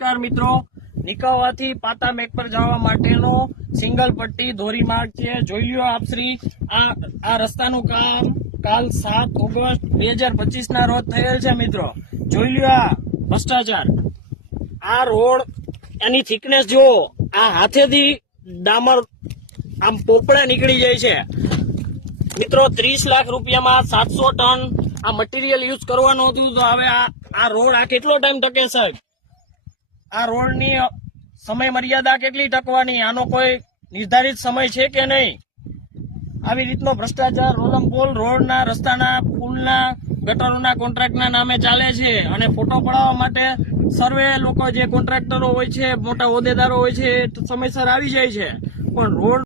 નમસ્કાર મિત્રો, નિકાવાથી પાતા મેક પર જવા માટેનો સિંગલ પટ્ટી ધોરીમાર્ગ છે. જોઈ લો આપશ્રી, આ રસ્તાનું કામ કાલ 7 ઓગસ્ટ 2025 ના રોજ થયેલ છે. મિત્રો જોઈ લો આ ભ્રષ્ટાચાર. આ રોડ એની થિકનેસ જુઓ, આ હાથેથી ડામર આમ પોપડા નીકળી જાય છે. મિત્રો 30 લાખ રૂપિયામાં 700 ટન આ મટીરિયલ યુઝ કરવાનું હતું. તો હવે આ રોડ આ કેટલો ટાઈમ ટકે સાહેબ? આ રોડની સમય મર્યાદા કેટલી ટકવાની? આનો કોઈ નિર્ધારિત સમય છે કે નહીં? આવી રીતનો ભ્રષ્ટાચાર રોલમપોલ રોડના, રસ્તાના, પુલના, ગટરોના કોન્ટ્રાક્ટના નામે ચાલે છે. અને ફોટો પડાવવા માટે સર્વે લોકો જે કોન્ટ્રાક્ટરો હોય છે, મોટા હોદ્દેદારો હોય છે, સમયસર આવી જાય છે, પણ રોડ